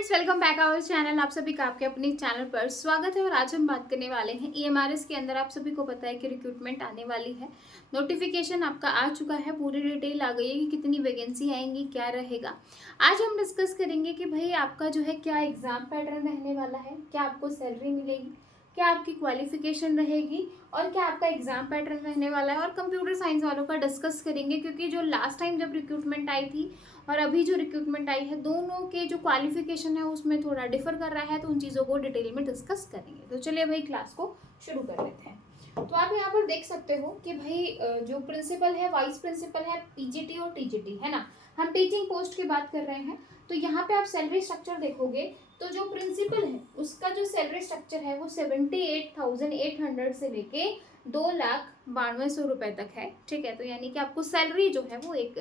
Friends, welcome back our channel. आप सभी का आपके अपने चैनल पर स्वागत है। और आज हम बात करने वाले हैं ईएमआरएस के अंदर। आप सभी को पता है कि रिक्रूटमेंट आने वाली है, नोटिफिकेशन आपका आ चुका है, पूरी डिटेल आ गई है कि कितनी वैकेंसी आएंगी, क्या रहेगा। आज हम डिस्कस करेंगे कि भाई आपका जो है क्या एग्जाम पैटर्न रहने वाला है, क्या आपको सैलरी मिलेगी, क्या आपकी क्वालिफिकेशन रहेगी और क्या आपका एग्जाम पैटर्न रहने वाला है। और कंप्यूटर साइंस वालों का डिस्कस करेंगे, क्योंकि जो लास्ट टाइम जब रिक्रूटमेंट आई थी और अभी जो रिक्रूटमेंट आई है, दोनों के जो क्वालिफिकेशन है उसमें थोड़ा डिफर कर रहा है, तो उन चीज़ों को डिटेल में डिस्कस करेंगे। तो चलिए भाई क्लास को शुरू कर लेते हैं। तो आप यहाँ पर देख सकते हो कि भाई जो प्रिंसिपल है, वाइस प्रिंसिपल है, पीजीटी और टीजीटी है ना। हम टीचिंग पोस्ट की बात कर रहे हैं। तो यहाँ पे आप सैलरी स्ट्रक्चर देखोगे तो जो प्रिंसिपल है उसका जो सैलरी स्ट्रक्चर है वो 78,800 से लेके 2,92,100 रुपए तक है। ठीक है, तो यानी कि आपको सैलरी जो है वो एक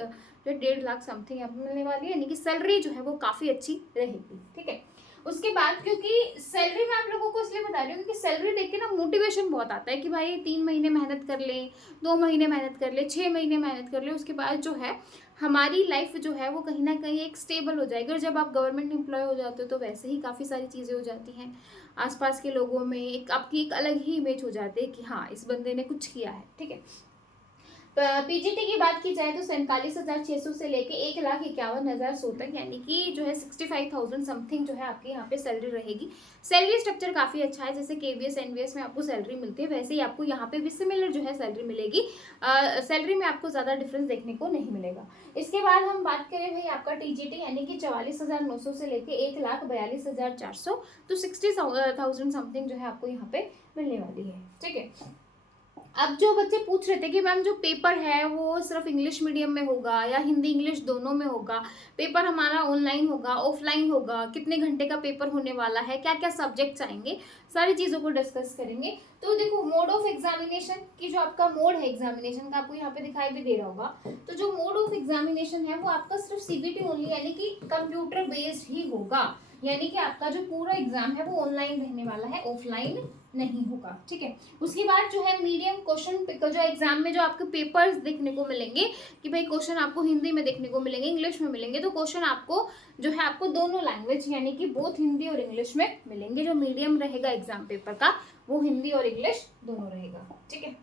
जो 1.5 लाख समथिंग आपको मिलने वाली है, यानी कि सैलरी जो है वो काफ़ी अच्छी रहेगी। ठीक है, उसके बाद क्योंकि सैलरी मैं आप लोगों को इसलिए बता रही हूँ क्योंकि सैलरी देख के ना मोटिवेशन बहुत आता है कि भाई 3 महीने मेहनत कर ले, 2 महीने मेहनत कर ले, 6 महीने मेहनत कर ले, उसके बाद जो है हमारी लाइफ जो है वो कहीं ना कहीं एक स्टेबल हो जाएगी। और जब आप गवर्नमेंट एम्प्लॉय हो जाते हो तो वैसे ही काफ़ी सारी चीज़ें हो जाती हैं, आसपास के लोगों में एक आपकी एक अलग ही इमेज हो जाती है कि हाँ इस बंदे ने कुछ किया है। ठीक है, पीजीटी की बात की जाए तो 47,600 से लेके 1,51,100 तक, यानी कि जो है 65,000 समथिंग जो है आपके यहाँ पे सैलरी रहेगी। सैलरी स्ट्रक्चर काफ़ी अच्छा है, जैसे केवीएस एनवीएस में आपको सैलरी मिलती है वैसे ही आपको यहाँ पे भी सिमिलर जो है सैलरी मिलेगी। सैलरी में आपको ज़्यादा डिफरेंस देखने को नहीं मिलेगा। इसके बाद हम बात करें भाई आपका टीजीटी, यानी कि 44,900 से लेके 1,42,400, तो 60,000 समथिंग जो है आपको यहाँ पे मिलने वाली है। ठीक है, अब जो बच्चे पूछ रहे थे कि मैम जो पेपर है वो सिर्फ इंग्लिश मीडियम में होगा या हिंदी इंग्लिश दोनों में होगा, पेपर हमारा ऑनलाइन होगा ऑफलाइन होगा, कितने घंटे का पेपर होने वाला है, क्या क्या सब्जेक्ट्स आएंगे, सारी चीज़ों को डिस्कस करेंगे। तो देखो मोड ऑफ एग्जामिनेशन की जो आपका मोड है एग्जामिनेशन का आपको यहाँ पे दिखाई भी दे रहा होगा। तो जो मोड ऑफ एग्जामिनेशन है वो आपका सिर्फ सीबीटी ओनली, यानी कि कंप्यूटर बेस्ड ही होगा, यानी कि आपका जो पूरा एग्जाम है वो ऑनलाइन रहने वाला है, ऑफलाइन नहीं होगा। ठीक है, उसके बाद जो है मीडियम क्वेश्चन जो एग्जाम में जो आपके पेपर्स देखने को मिलेंगे कि भाई क्वेश्चन आपको हिंदी में देखने को मिलेंगे, इंग्लिश में मिलेंगे, तो क्वेश्चन आपको जो है आपको दोनों लैंग्वेज यानी कि बोथ हिंदी और इंग्लिश में मिलेंगे। जो मीडियम रहेगा एग्जाम पेपर का वो हिंदी और इंग्लिश दोनों रहेगा। ठीक है,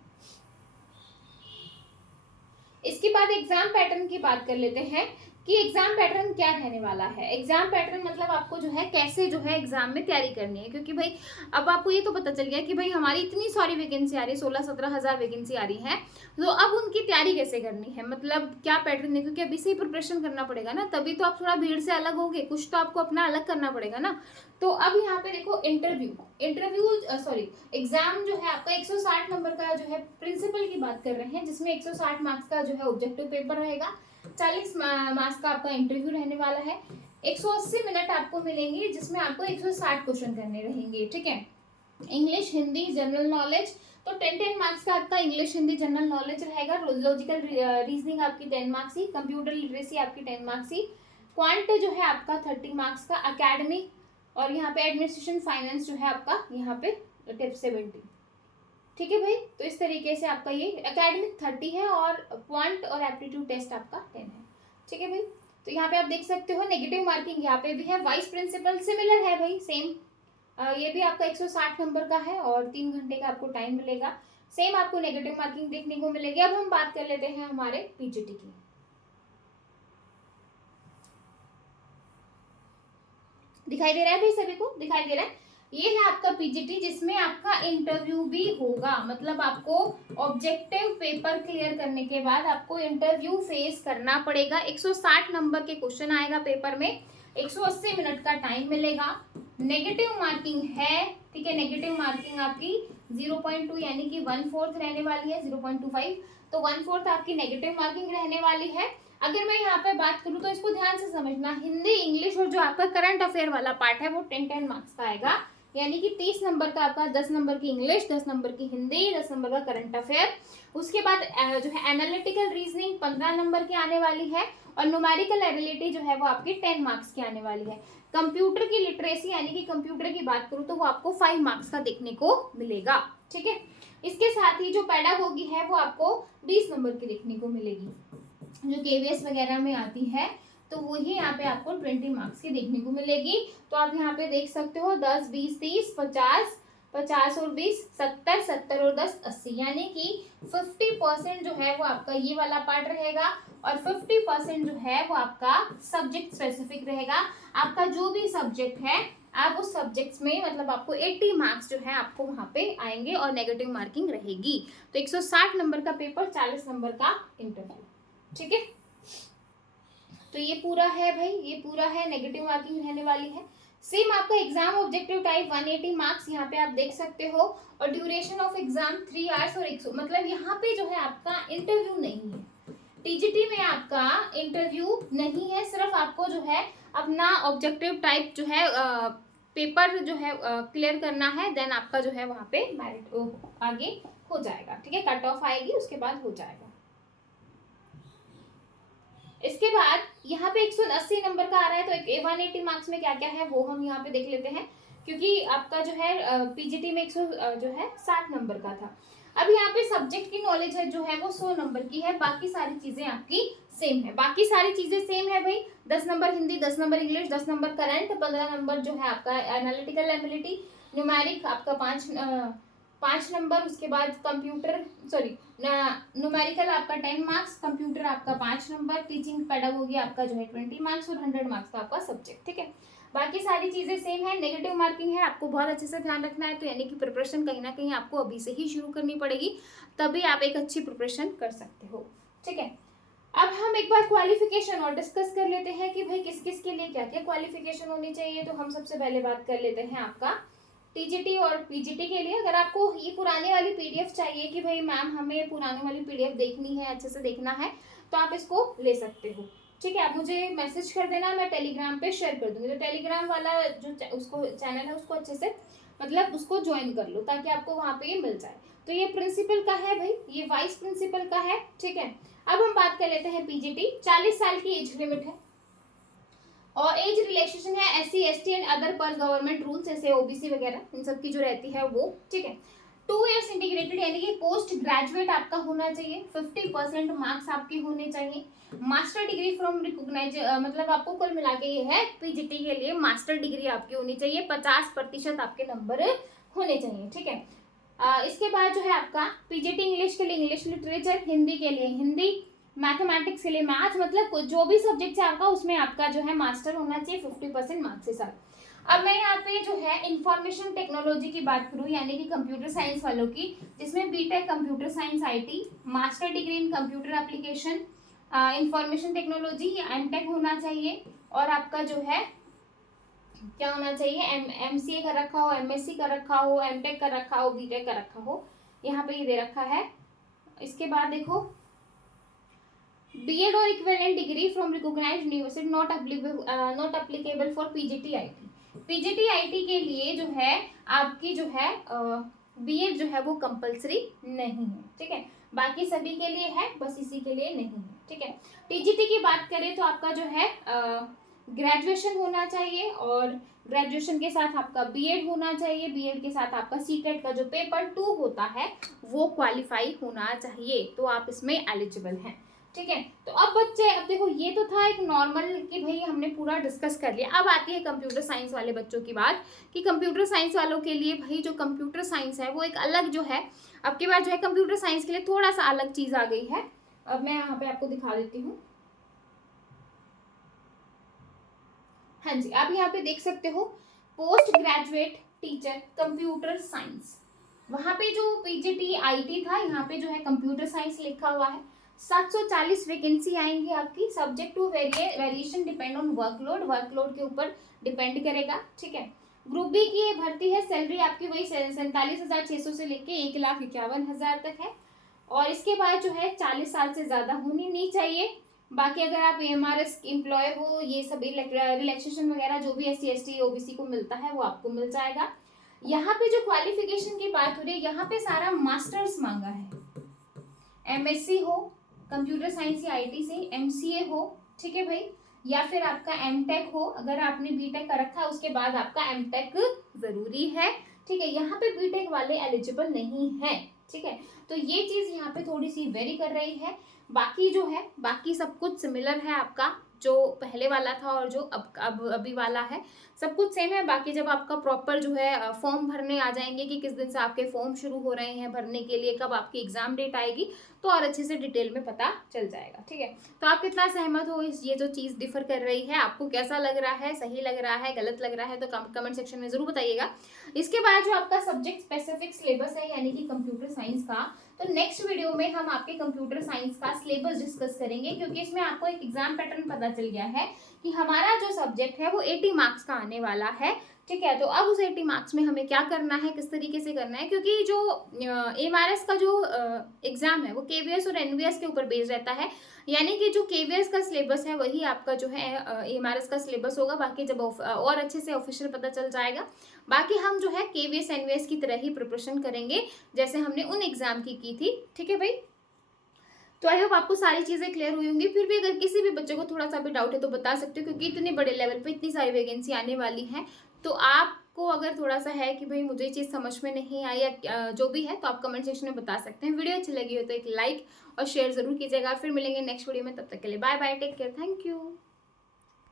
इसके बाद एग्जाम पैटर्न की बात कर लेते हैं कि एग्जाम पैटर्न क्या रहने वाला है। एग्जाम पैटर्न मतलब आपको जो है कैसे जो है एग्जाम में तैयारी करनी है, क्योंकि भाई अब आपको ये तो पता चल गया कि भाई हमारी इतनी सारी वैकेंसी आ रही है, 16-17 हज़ार वैकेंसी आ रही है, तो अब उनकी तैयारी कैसे करनी है, मतलब क्या पैटर्न है, क्योंकि अभी से ही प्रिपरेशन करना पड़ेगा ना, तभी तो आप थोड़ा भीड़ से अलग होगे, कुछ तो आपको अपना अलग करना पड़ेगा ना। तो अब यहाँ पे देखो एग्जाम जो है आपका 160 नंबर का जो है प्रिंसिपल की बात कर रहे हैं, जिसमें 160 मार्क्स का जो है ऑब्जेक्टिव पेपर रहेगा, 40 मार्क्स का आपका इंटरव्यू रहने वाला है, 180 मिनट आपको मिलेंगे जिसमें आपको 160 क्वेश्चन करने रहेंगे। ठीक है, इंग्लिश हिंदी जनरल नॉलेज तो 10 मार्क्स का आपका इंग्लिश हिंदी जनरल नॉलेज रहेगा, लॉजिकल रीजनिंग आपकी 10 मार्क्स की, कंप्यूटर लिटरेसी आपकी 10 मार्क्स की, क्वांट जो है आपका 30 मार्क्स का, अकेडमिक और यहाँ पे एडमिनिस्ट्रेशन फाइनेंस जो है आपका यहाँ पे टिप 70। ठीक है भाई, तो इस तरीके से आपका ये एकेडमिक 30 है और क्वांट और एप्टीट्यूड टेस्ट आपका 10 है। ठीक है भाई, तो यहाँ पे आप देख सकते हो नेगेटिव मार्किंग यहाँ पे भी है, वाइस प्रिंसिपल सिमिलर है भाई सेम, ये भी आपका 160 नंबर का है और 3 घंटे का आपको टाइम मिलेगा, सेम आपको नेगेटिव मार्किंग देखने को मिलेगी। अब हम बात कर लेते हैं हमारे पीजीटी की। दिखाई दे रहा है भाई, सभी को दिखाई दे रहा है। ये है आपका पीजीटी जिसमें आपका इंटरव्यू भी होगा, मतलब आपको ऑब्जेक्टिव पेपर क्लियर करने के बाद आपको इंटरव्यू फेस करना पड़ेगा। 160 नंबर के क्वेश्चन आएगा पेपर में, 180 मिनट का टाइम मिलेगा, नेगेटिव मार्किंग है। ठीक है, नेगेटिव मार्किंग आपकी 0.2 यानी कि 1/4 रहने वाली है, 0.25, तो 1/4 आपकी नेगेटिव मार्किंग रहने वाली है। अगर मैं यहाँ पे बात करूँ तो इसको ध्यान से समझना, हिंदी इंग्लिश और जो आपका करंट अफेयर वाला पार्ट है वो 10-10 मार्क्स का आएगा, यानी कि 30 नंबर का आपका 10 नंबर की इंग्लिश, 10 नंबर की हिंदी, 10 नंबर का करंट अफेयर। उसके बाद जो है एनालिटिकल रीजनिंग 15 नंबर की आने वाली है और न्यूमेरिकल एबिलिटी जो है वो आपकी 10 मार्क्स की आने वाली है। कंप्यूटर की लिटरेसी यानी कि कंप्यूटर की बात करूँ तो वो आपको 5 मार्क्स का देखने को मिलेगा। ठीक है, इसके साथ ही जो पेडागोगी है वो आपको 20 नंबर की देखने को मिलेगी, जो केवीएस वगैरह में आती है तो वही यहाँ पे आपको 20 मार्क्स की देखने को मिलेगी। तो आप यहाँ पे देख सकते हो 10, 20, 30, 50, 50 और 20, 70, 70 और 10, 80, यानी कि 50% जो है वो आपका ये वाला पार्ट रहेगा और 50% जो है वो आपका सब्जेक्ट स्पेसिफिक रहेगा। आपका जो भी सब्जेक्ट है आप उस सब्जेक्ट्स में मतलब आपको 80 मार्क्स जो है आपको वहाँ पे आएंगे और नेगेटिव मार्किंग रहेगी। तो 160 नंबर का पेपर, 40 नंबर का इंटरव्यू, ठीक है। तो ये पूरा है भाई, ये पूरा है, नेगेटिव मार्किंग रहने वाली है। सेम आपका एग्जाम ऑब्जेक्टिव टाइप 180 मार्क्स यहाँ पे आप देख सकते हो और ड्यूरेशन ऑफ एग्जाम 3 आवर्स और 100, मतलब यहाँ पे जो है आपका इंटरव्यू नहीं है। टीजीटी में आपका इंटरव्यू नहीं है, सिर्फ आपको जो है अपना ऑब्जेक्टिव टाइप जो है पेपर जो है क्लियर करना है, देन आपका जो है वहाँ पे मेरिट आगे हो जाएगा, ठीक है। कट ऑफ आएगी उसके बाद हो जाएगा। इसके बाद यहाँ पे 180 नंबर का आ रहा है, तो 180 मार्क्स में क्या क्या है वो हम यहाँ पे देख लेते हैं, क्योंकि आपका जो है पीजीटी में 160 नंबर का था। अब यहाँ पे सब्जेक्ट की नॉलेज है जो है वो 100 नंबर की है, बाकी सारी चीजें आपकी सेम है। बाकी सारी चीजें सेम है भाई, 10 number Hindi, 10 number English, 10 number current, 15 number जो है आपका एनालिटिकल एबिलिटी, न्यूमेरिक आपका 5 नंबर, उसके बाद कंप्यूटर न्यूमेरिकल आपका 10 मार्क्स, कंप्यूटर आपका 5 नंबर, टीचिंग पेडागोगी आपका जो है 20 मार्क्स और 100 मार्क्स का आपका सब्जेक्ट, ठीक है। बाकी सारी चीजें सेम है। नेगेटिव मार्किंग है, आपको बहुत अच्छे से ध्यान रखना है, तो यानी कि प्रिपरेशन कहीं ना कहीं आपको अभी से ही शुरू करनी पड़ेगी, तभी आप एक अच्छी प्रिपरेशन कर सकते हो, ठीक है। अब हम एक बार क्वालिफिकेशन और डिस्कस कर लेते हैं कि भाई किस किस के लिए क्या क्या क्वालिफिकेशन होनी चाहिए। तो हम सबसे पहले बात कर लेते हैं आपका टीजीटी और पीजीटी के लिए। अगर आपको ये पुराने वाली पीडीएफ चाहिए कि भाई मैम हमें पुराने वाली पीडीएफ देखनी है, अच्छे से देखना है, तो आप इसको ले सकते हो, ठीक है। आप मुझे मैसेज कर देना, मैं टेलीग्राम पे शेयर कर दूंगी। तो टेलीग्राम वाला जो उसको चैनल है उसको अच्छे से मतलब उसको ज्वाइन कर लो, ताकि आपको वहाँ पे ये मिल जाए। तो ये प्रिंसिपल का है भाई, ये वाइस प्रिंसिपल का है, ठीक है। अब हम बात कर लेते हैं पीजीटी। 40 साल की एज लिमिट है और एज रिलैक्सेशन है SC ST एंड अदर पर गवर्नमेंट रूल्स, जैसे ओबीसी वगैरह इन सब की जो रहती है वो, ठीक है। 2 इयर्स इंटीग्रेटेड यानी कि पोस्ट ग्रेजुएट आपका होना चाहिए, 50% मार्क्स आपके होने चाहिए, मास्टर डिग्री फ्रॉम रिकॉग्नाइज, मतलब आपको कुल मिला के ये है पीजीटी के लिए मास्टर डिग्री आपकी होनी चाहिए, 50% आपके नंबर होने चाहिए, ठीक है। इसके बाद जो है आपका पीजीटी इंग्लिश के लिए इंग्लिश लिटरेचर, हिंदी के लिए हिंदी, मैथमेटिक्स के लिए मैथ्स, मतलब जो भी सब्जेक्ट है आपका उसमें आपका जो है मास्टर होना चाहिए 50% मार्क्स के साथ। अब मैं यहाँ पे जो है इंफॉर्मेशन टेक्नोलॉजी की बात करूँ, यानी कि कंप्यूटर साइंस वालों की, जिसमें BTech computer science IT, master degree in computer application, information technology या एमटेक होना चाहिए, और आपका जो है क्या होना चाहिए, MCA कर रखा हो, MSc कर रखा हो, एमटेक कर रखा हो, बीटेक कर रखा हो, यहाँ पे ये दे रखा है। इसके बाद देखो बीएड और equivalent degree from recognised university not applicable for PGT IT। PGT IT के लिए जो है आपकी जो है बीएड जो है वो कंपलसरी नहीं है, ठीक है। बाकी सभी के लिए है, बस इसी के लिए नहीं है, ठीक है। टीजीटी की बात करें तो आपका जो है ग्रेजुएशन होना चाहिए और ग्रेजुएशन के साथ आपका बीएड होना चाहिए, बीएड के साथ आपका सीटेट का जो पेपर 2 होता है वो क्वालिफाई होना चाहिए, तो आप इसमें एलिजिबल हैं, ठीक है। तो अब बच्चे, अब देखो ये तो था एक नॉर्मल कि भाई हमने पूरा डिस्कस कर लिया। अब आती है कंप्यूटर साइंस वाले बच्चों की बात, कि कंप्यूटर साइंस वालों के लिए भाई जो कंप्यूटर साइंस है वो एक अलग जो है, अब की बार जो है कंप्यूटर साइंस के लिए थोड़ा सा अलग चीज आ गई है। अब मैं यहाँ पे आपको दिखा देती हूँ। हाँ जी, आप यहाँ पे देख सकते हो post graduate teacher computer science, वहां पे जो पीजीटी IT था, यहाँ पे जो है कंप्यूटर साइंस लिखा हुआ है। 740 वैकेंसी आएंगी आपकी, subject to variation depend on workload के ऊपर डिपेंड करेगा, ठीक है। ग्रुप बी की ये भर्ती है, सैलरी आपकी वही 47,600 से लेके 1,51,000 तक है, और इसके बाद जो है 40 साल से ज्यादा होनी नहीं चाहिए। बाकी अगर आप AMRS एम्प्लॉय हो, ये सभी रिलैक्सेशन वगैरह जो भी SC ST OBC को मिलता है वो आपको मिल जाएगा। यहाँ पे जो क्वालिफिकेशन की बात हो रही है, यहाँ पे सारा मास्टर्स मांगा है, MSc हो कंप्यूटर साइंस या IT से, MCA हो, ठीक है भाई, या फिर आपका MTech हो, अगर आपने BTech कर रखा है उसके बाद आपका MTech जरूरी है, ठीक है। यहाँ पे BTech वाले एलिजिबल नहीं है, ठीक है। तो ये चीज यहाँ पे थोड़ी सी वेरी कर रही है, बाकी जो है बाकी सब कुछ सिमिलर है आपका, जो पहले वाला था और जो अब अभी वाला है, सब कुछ सेम है। बाकी जब आपका प्रॉपर जो है फॉर्म भरने आ जाएंगे कि किस दिन से आपके फॉर्म शुरू हो रहे हैं भरने के लिए, कब आपकी एग्जाम डेट आएगी, तो और अच्छे से डिटेल में पता चल जाएगा। ठीक है, तो आप कितना सहमत हो इस ये जो चीज़ डिफर कर रही है, आपको कैसा लग रहा है, सही लग रहा है, गलत लग रहा है, तो कमेंट सेक्शन में जरूर बताइएगा। इसके बाद जो आपका सब्जेक्ट स्पेसिफिक सिलेबस है यानी कि कंप्यूटर साइंस का, तो नेक्स्ट वीडियो में हम आपके कंप्यूटर साइंस का सिलेबस डिस्कस करेंगे, क्योंकि इसमें आपको एक एग्जाम पैटर्न पता चल गया है कि हमारा जो सब्जेक्ट है वो 80 मार्क्स का आने वाला है। ठीक है, तो अब उस 80 मार्क्स में हमें क्या करना है, किस तरीके से करना है, क्योंकि जो एमआरएस का जो एग्जाम है वो केवीएस और एनवीएस के ऊपर बेस्ड रहता है। यानी कि जो केवीएस का सिलेबस है वही आपका जो है एमआरएस का सिलेबस होगा। बाकी जब और अच्छे से ऑफिशियल पता चल जाएगा, बाकी हम जो है केवीएस एनवीएस की तरह ही प्रिपरेशन करेंगे जैसे हमने उन एग्जाम की थी। ठीक है भाई, तो आई होप आपको सारी चीज़ें क्लियर हुई होंगी। फिर भी अगर किसी भी बच्चे को थोड़ा सा भी डाउट है तो बता सकते हो, क्योंकि इतने बड़े लेवल पे इतनी सारी वैकेंसी आने वाली हैं। तो आपको अगर थोड़ा सा है कि भाई मुझे ये चीज़ समझ में नहीं आई या जो भी है, तो आप कमेंट सेक्शन में बता सकते हैं। वीडियो अच्छी लगी हो तो एक लाइक और शेयर जरूर कीजिएगा। फिर मिलेंगे नेक्स्ट वीडियो में, तब तक के लिए bye bye, take care, thank you.